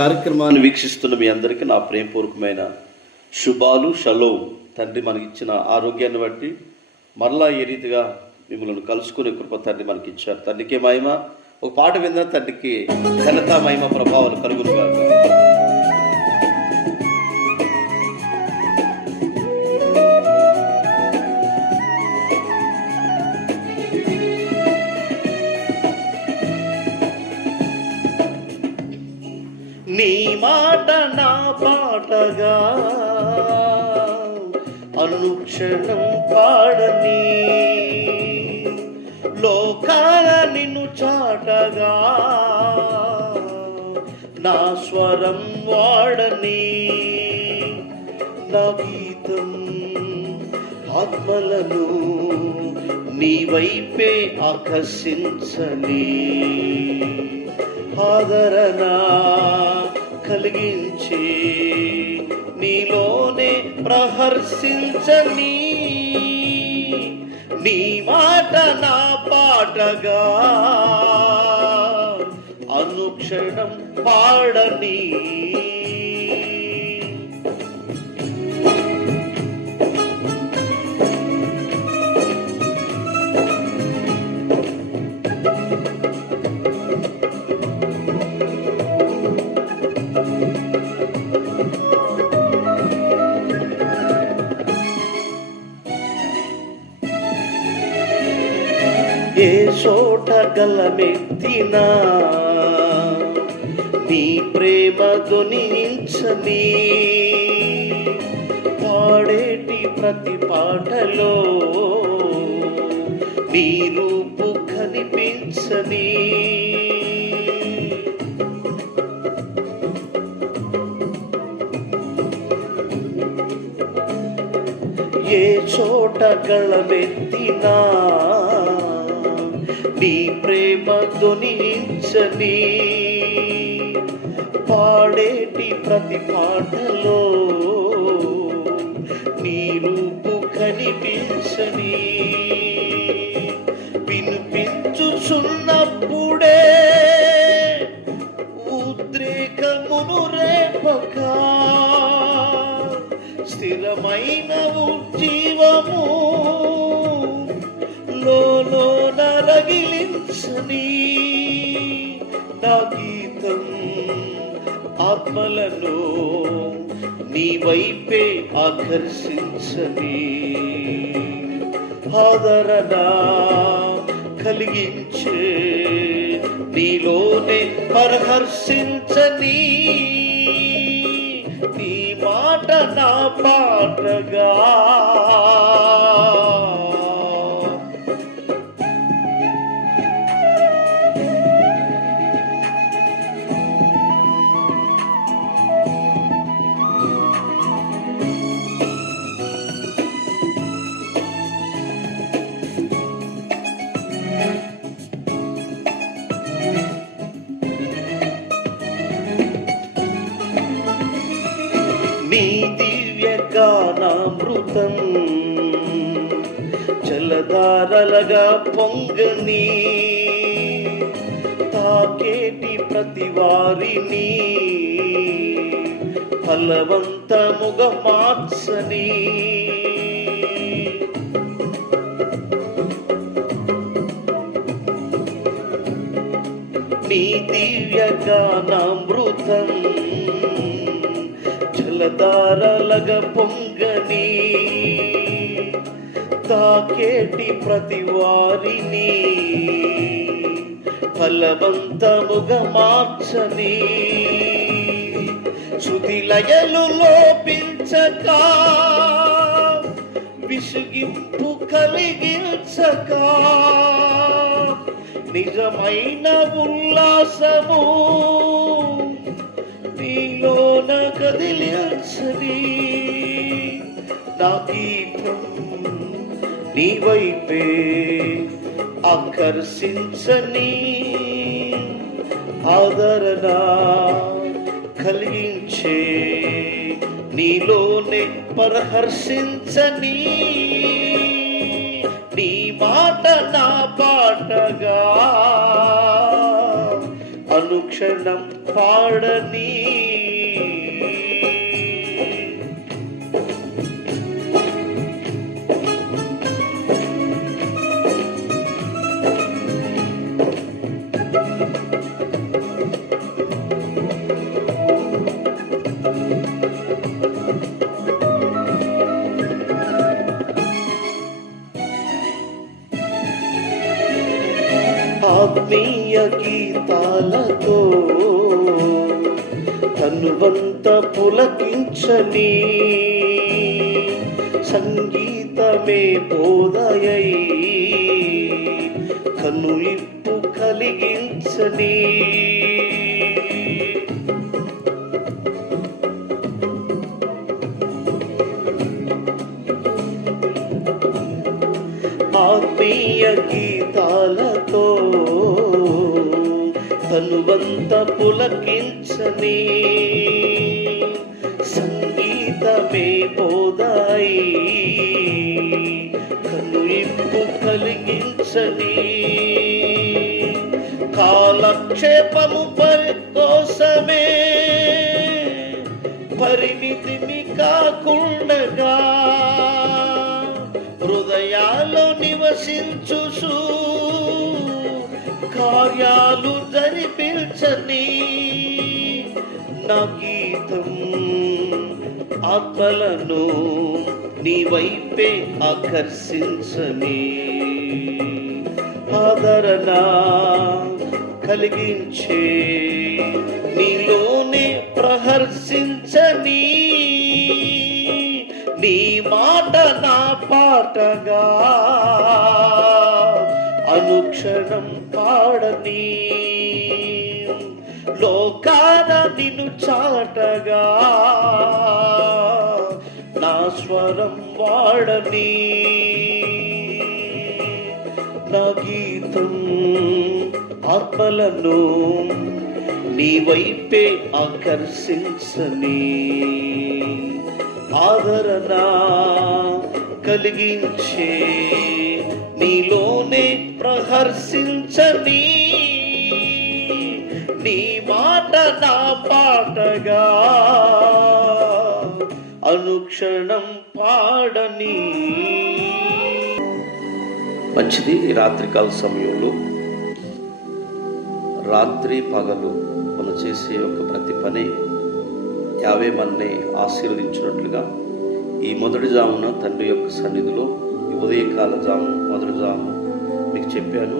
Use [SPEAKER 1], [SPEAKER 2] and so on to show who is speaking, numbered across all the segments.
[SPEAKER 1] కార్యక్రమాన్ని వీక్షిస్తున్న మీ అందరికీ నా ప్రేమపూర్వకమైన శుభాలు షలో తండ్రి మనకిచ్చిన ఆరోగ్యాన్ని బట్టి మరలా ఏ రీతిగా మిమ్మల్ని కలుసుకునే కృప తండ్రి మనకి ఇచ్చారు తండ్రికి మహిమ. ఒక పాట విన్న తండ్రికి ఘనత మహిమ ప్రభావాలు కలుగునుగా క్షణం పాడని. లోకాల నిన్ను చాటగా నా స్వరం వాడని. నా గీతం ఆత్మలను నీ వైపే ఆకర్షించని. ఆదరణ కలిగించే నీలోనే ప్రహర్షించని. నీ మాట నా పాటగా. అనుక్షణం పాడనీ. ఏ చోట గలమెత్తినా నీ ప్రేమ ధ్వనించని? పాడేటి ప్రతి పాటలో? నీ రూపు కనిపించని? ఏ చోట గళమెత్తినా నీ ప్రేమ ధ్వనించని. పాడేటి ప్రతి పాటలో నీ రూపు కనిపించని. వినిపించుచున్నప్పుడే నీ నా గీతం ఆత్మలను నీ వైపే ఆకర్షించని ఆదరణ కలిగించే నీలోనే పరహర్షించని నీ మాట నా పాటగా నీ దివ్య గానామృతం జలధారలగా పొంగని తాకేటి ప్రతి వారిని ఫలవంతముగా మార్చని. నీ దివ్య గానామృతం జలధారలగ పొంగని తాకేటి ప్రతి వారిని ఫలవంతముగా మార్చని శృతిలయలు లోపించక విసుగింపు కలిగించక నిజమైన ఉల్లాసము నీలో నీలోన కదిలించని నా గీతం నీ వైపే ఆకర్షించని ఆదరణ కలిగించే నీలోనే పరహర్షించని నీ మాట నా పాటగా అనుక్షణం పాడని ఆత్మీయ పులకించని సంగీతమే పోదయై కన్ను ఇప్పు కలిగించని. ఆత్మీయ గీతాలతో తనువంత పులకించని. కలిగించని కాలక్షేపము పరి కోసమే పరిమితిని కాకుండగా హృదయాల్లో నివసించుసు కార్యాలు జరిపించని నా గీతం ఆత్మలను నీ వైపే ఆకర్షించని. ఆదరణ కలిగించే నీలోనే ప్రహర్షించని నీ మాట నా పాటగా అనుక్షణం పాడని. లోకాన నిన్ను చాటగా నా స్వరం వాడని. నా గీతం ఆత్మలను నీ వైపే ఆకర్షించని ఆదరణ కలిగించే నీలోనే ప్రహర్షించని నీ మాట నా పాటగా అనుక్షణం పాడని మంచిది ఈ రాత్రికాల సమయంలో. రాత్రి పగలు మనం చేసే ఒక ప్రతి పని యావే మనని ఆశీర్వదించినట్లుగా ఈ మొదటి జామున తండ్రి యొక్క సన్నిధిలో ఈ ఉదయకాల జాము మొదటి జాము మీకు చెప్పాను.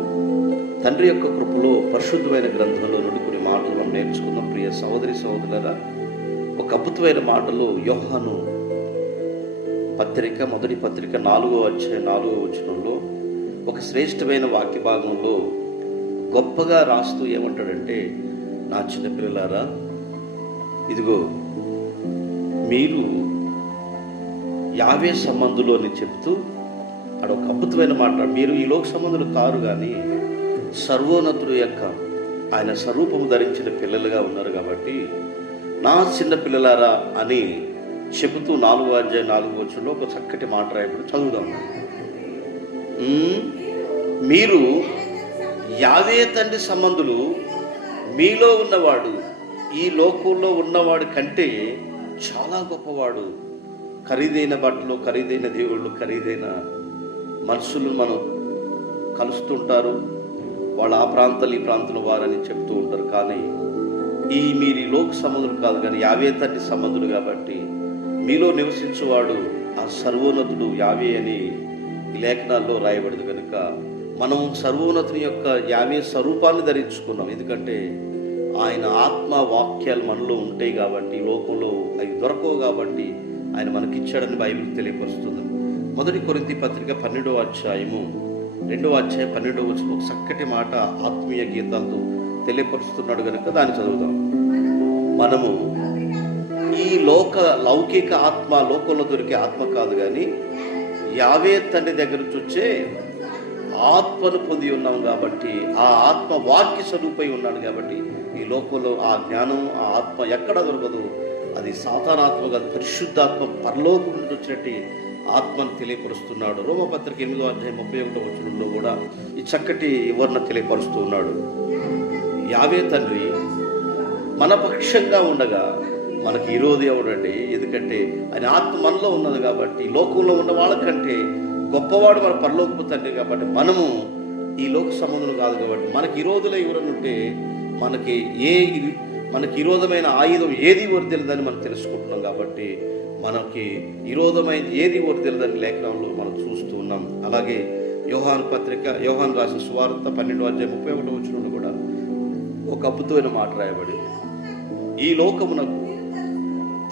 [SPEAKER 1] తండ్రి యొక్క కృపలో పరిశుద్ధమైన గ్రంథంలో నుండి కొన్ని మాటలు మనం నేర్చుకుందాం. ప్రియ సహోదరి సహోదరులరా ఒక అద్భుతమైన మాటలు యోహాను పత్రిక మొదటి పత్రిక నాలుగో వచ్చే నాలుగో వచనంలో ఒక శ్రేష్టమైన వాక్య భాగంలో గొప్పగా రాస్తూ ఏమంటాడంటే నా చిన్నపిల్లలారా ఇదిగో మీరు యావే సంబంధులు అని చెప్తూ అక్కడ ఒక అద్భుతమైన మాట. మీరు ఈ లోక సంబంధులు కారు కానీ సర్వోన్నతుడు యొక్క ఆయన స్వరూపము ధరించిన పిల్లలుగా ఉన్నారు కాబట్టి నా చిన్న పిల్లలారా అని చెబుతూ నాలుగు అధ్యాయ నాలుగు వచ్చంలో ఒక చక్కటి మాట రాయబడి చదువుదాం. మీరు యావే తండ్రి సంబంధులు మీలో ఉన్నవాడు ఈ లోకంలో ఉన్నవాడు కంటే చాలా గొప్పవాడు. ఖరీదైన బట్టలు ఖరీదైన దేవుళ్ళు ఖరీదైన మనుషులు మనం కలుస్తుంటారు. వాళ్ళు ఆ ప్రాంతాలు ఈ ప్రాంతంలో వారని చెప్తూ ఉంటారు. కానీ ఈ మీరు ఈ లోక సంబంధులు కాదు కానీ యావే తండ్రి సంబంధులు కాబట్టి మీలో నివసించువాడు ఆ సర్వోన్నతుడు యావే అని ఈ లేఖనాల్లో రాయబడదు కనుక మనం సర్వోన్నతుని యొక్క యావే స్వరూపాన్ని ధరించుకున్నాం. ఎందుకంటే ఆయన ఆత్మ వాక్యాలు మనలో ఉంటాయి కాబట్టి లోకంలో అవి దొరకవు కాబట్టి ఆయన మనకిచ్చాడని బైబిల్ తెలియపరుస్తుంది. మొదటి కొరింతి పత్రిక పన్నెండవ అధ్యాయము రెండవ అధ్యాయం పన్నెండవ వచ్చిన ఒక చక్కటి మాట ఆత్మీయ గీతాలతో తెలియపరుస్తున్నాడు కనుక దాన్ని చదువుదాం. మనము ఈ లోక లౌకిక ఆత్మ లోకంలో దొరికే ఆత్మ కాదు కానీ యావే తండ్రి దగ్గర నుంచి వచ్చే ఆత్మను పొంది ఉన్నాం కాబట్టి ఆ ఆత్మ వాక్య స్వరూపై ఉన్నాడు కాబట్టి ఈ లోకంలో ఆ జ్ఞానం ఆ ఆత్మ ఎక్కడ దొరకదు. అది సాతానాత్మ కాదు పరిశుద్ధాత్మ పరలోకం నుండి వచ్చినట్టు ఆత్మను తెలియపరుస్తున్నాడు. రోమపత్రిక ఎనిమిదో అధ్యాయం ముప్పై ఒకటో వచనంలో కూడా ఈ చక్కటి వివరణ తెలియపరుస్తూ ఉన్నాడు. యావే తండ్రి మన పక్షంగా ఉండగా మనకి ఈరోజు ఎవడండి ఎందుకంటే ఆయన ఆత్మ మనలో ఉన్నది కాబట్టి లోకంలో ఉన్న వాళ్ళకంటే గొప్పవాడు మన పరలోకపు తండ్రి కాబట్టి మనము ఈ లోక సంబంధం కాదు కాబట్టి మనకి ఈ ఎవరనుంటే మనకి ఏ మనకి విరోధమైన ఆయుధం ఏది వర్దిలదని మనం తెలుసుకుంటున్నాం కాబట్టి మనకి విరోధమైన ఏది వర్దిలదని లేఖనంలో మనం చూస్తూ ఉన్నాం. అలాగే యోహాన్ పత్రిక యోహాన్ రాసిన సువార్త పన్నెండు అధ్యాయం ముప్పై ఒకటి వచ్చిన కూడా ఒక అద్భుతమైన మాట రాయబడింది ఈ లోకమునకు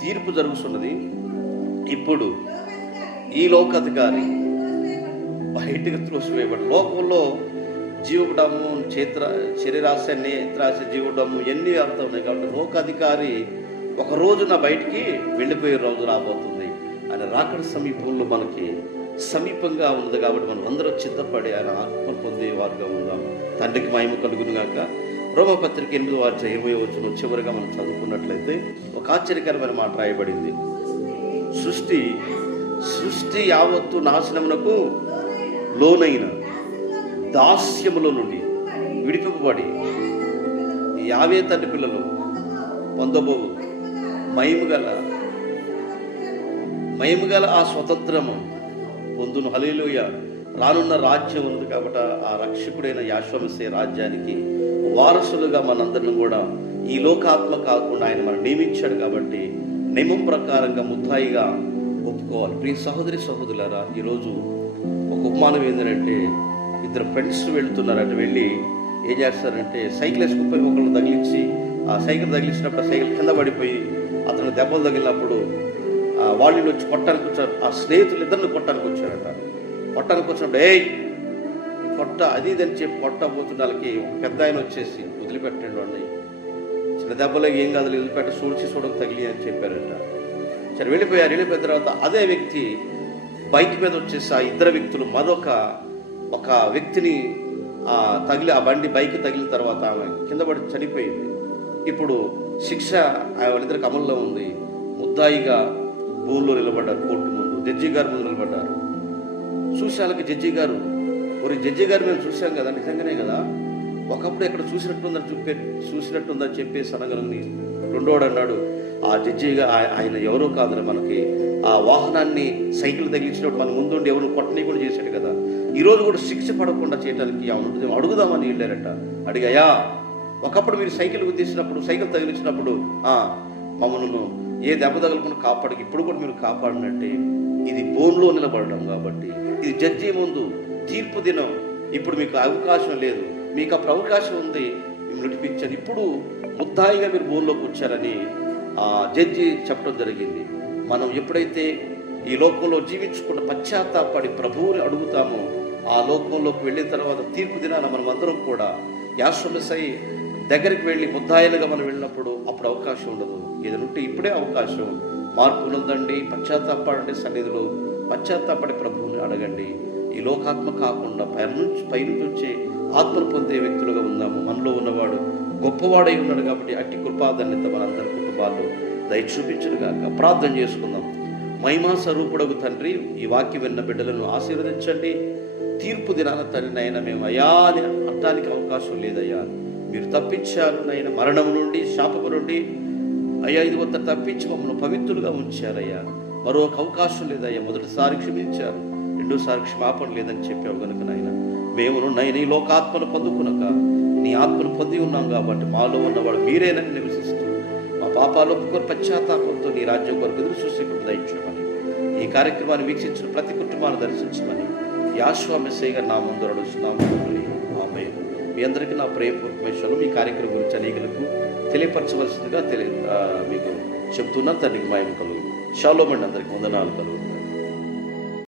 [SPEAKER 1] తీర్పు జరుగుతున్నది. ఇప్పుడు ఈ లోకాధికారి బయటకు త్రోసివేయబడి లోకంలో జీవడము చేత్ర శరీరాశ నేత్రాశ జీవడము ఎన్ని అర్థం ఉన్నాయి కాబట్టి లోకాధికారి ఒక రోజున బయటికి వెళ్ళిపోయే రోజు రాబోతుంది. ఆయన రాకడ సమీపంలో మనకి సమీపంగా ఉన్నది కాబట్టి మనం అందరూ సిద్ధపడి ఆయన ఆత్మ పొందే వారుగా ఉందాం. తండ్రికి మహిమ కలుగునుగాక రోమపత్రిక ఎనిమిది వారి ఇరవై వచ్చిన చివరిగా మనం చదువుకున్నట్లయితే ఒక ఆశ్చర్యకరమైన మాట రాయబడింది. సృష్టి సృష్టి యావత్తు నాశనమునకు లోనైన దాస్యములో నుండి విడిపింపబడి యావే తండ్రి పిల్లలు పొందబోవు మయముగల మయముగల ఆ స్వతంత్రము పొందును. హలీలోయ రానున్న రాజ్యం ఉంది కాబట్టి ఆ రక్షకుడైన యాశ్వమసే రాజ్యానికి వారసులుగా మనందరిని కూడా ఈ లోకాత్మ కాకుండా ఆయన మనం నియమించాడు కాబట్టి నియమం ప్రకారంగా ముద్దాయిగా ఒప్పుకోవాలి. ప్రియ సహోదరి సహోదరులారా ఈరోజు ఒక ఉపమానం ఏంటంటే ఇద్దరు ఫ్రెండ్స్ వెళ్తున్నారు వెళ్ళి ఏం చేస్తారంటే సైకిల్ వేసుకుపోయి ఒకళ్ళు తగిలించి ఆ సైకిల్ తగిలించినప్పుడు ఆ సైకిల్ కింద పడిపోయి అతను దెబ్బలు తగిలినప్పుడు ఆ వాళ్ళు వచ్చి కొట్టడానికి వచ్చారు. ఆ స్నేహితులు ఇద్దరిని కొట్టడానికి వచ్చారట. కొట్టడానికి వచ్చినప్పుడు ఏయ్ కొట్ట అది ఇదని చెప్పి కొట్టబోతున్న వాళ్ళకి ఒక పెద్ద ఆయన వచ్చేసి వదిలిపెట్టండి వాడిని. చిన్న దెబ్బలో ఏం కాదు వదిలిపెట్ట సూడ్చి చూడక తగిలి అని చెప్పారట. సరే వెళ్ళిపోయారు వెళ్ళిపోయిన తర్వాత అదే వ్యక్తి బైక్ మీద వచ్చేసి ఆ ఇద్దరు వ్యక్తులు మరొక ఒక వ్యక్తిని ఆ తగిలి ఆ బండి బైక్ తగిలిన తర్వాత ఆమె కింద పడి చనిపోయింది. ఇప్పుడు శిక్ష ఆ వాళ్ళిద్దరికి అమల్లో ఉంది. ముద్దాయిగా భూమిలో నిలబడ్డారు కోర్టు ముందు. జడ్జి గారి ముందు నిలబడ్డారు. చూశాలకి జడ్జి గారు మరి జడ్జి గారు మేము చూసాం కదా నిజంగానే కదా? ఒకప్పుడు ఎక్కడ చూసినట్టుందని చూపే చూసినట్టుందని చెప్పేసి అనగలని రెండోడు అన్నాడు ఆ జడ్జిగా ఆయ- ఆయన ఎవరో కాదని మనకి. ఆ వాహనాన్ని సైకిల్ తగిలించినప్పుడు మన ముందుండి ఎవరు కొట్టని కూడా చేశాడు కదా. ఈరోజు కూడా శిక్ష పడకుండా చేయడానికి అవును అడుగుదామని వెళ్ళారట. అడిగాయా ఒకప్పుడు మీరు సైకిల్ గుద్దేసినప్పుడు సైకిల్ తగిలించినప్పుడు మమ్మల్ని ఏ దెబ్బ తగలకుండా కాపాడికి ఇప్పుడు కూడా మీరు కాపాడినట్టే. ఇది బోన్లో నిలబడడం కాబట్టి. ఇది జడ్జి ముందు తీర్పు దినం. ఇప్పుడు మీకు అవకాశం లేదు. మీకు అప్పుడు అవకాశం ఉంది. మిమ్మల్ని ఇప్పుడు ముద్దాయిగా మీరు బోన్లోకి వచ్చారని జడ్జి చెప్పడం జరిగింది. మనం ఎప్పుడైతే ఈ లోకంలో జీవించుకున్న పశ్చాత్తాపడి ప్రభువుని అడుగుతామో ఆ లోకంలోకి వెళ్ళిన తర్వాత తీర్పు దినాన మనం అందరం కూడా యాశ్వమసై దగ్గరికి వెళ్ళి ముద్దాయిలుగా మనం వెళ్ళినప్పుడు అప్పుడు అవకాశం ఉండదు. ఏదైనా ఉంటే ఇప్పుడే అవకాశం. మార్పు ఉందండి పశ్చాత్తాపడండి సన్నిధిలో పశ్చాత్తాపడి ప్రభువుని అడగండి. ఈ లోకాత్మ కాకుండా పైనుంచి పైనుంచి వచ్చే ఆత్మను పొందే వ్యక్తులుగా ఉందాము మనలో ఉన్నవాడు గొప్పవాడై ఉన్నాడు కాబట్టి అట్టి కృపాధన్యత మనందరికీ వాళ్ళు దయ చూపించడుగాక ప్రార్థన చేసుకుందాం. మహిమా స్వరూపుడకు తండ్రి ఈ వాక్యం విన్న బిడ్డలను ఆశీర్వదించండి. తీర్పు దినాల తండ్రి నైనా మేము అయా అని అనటానికి అవకాశం లేదయ్యా. మీరు తప్పించారు నైనా మరణం నుండి శాపము నుండి. అయ్యా ఇది వద్ద తప్పించి మమ్మల్ని పవిత్రులుగా ఉంచారయ్యా. మరొక అవకాశం లేదయ్యా. మొదటిసారి క్షమించారు. రెండోసారి క్షమాపణ లేదని చెప్పావు కనుక నాయన మేము నైనా ఈ లోకాత్మను పొందుకునక నీ ఆత్మను పొంది ఉన్నాం కాబట్టి మాలో ఉన్నవాడు మీరేనని నివసిస్తూ. పాపాలు ఒప్పుకొని పశ్చాత్తాపంతో నీ రాజ్యం కొరకు ఎదురు చూసి దయచేయమని. ఈ కార్యక్రమాన్ని వీక్షించిన ప్రతి కుటుంబాన్ని దర్శించమని. యాశ్వా మెస్సయ్య నా ముందు అడుగుతున్నాము ఆమె మీ అందరికీ నా ప్రేమపూర్వకమైన మీ కార్యక్రమం గురించి అనేకలకు తెలియపరచవలసిందిగా తెలియ మీకు చెప్తున్నాను. తండ్రికి మాయం కలుగు షాలోమండి అందరికి వందనాలు కలుగు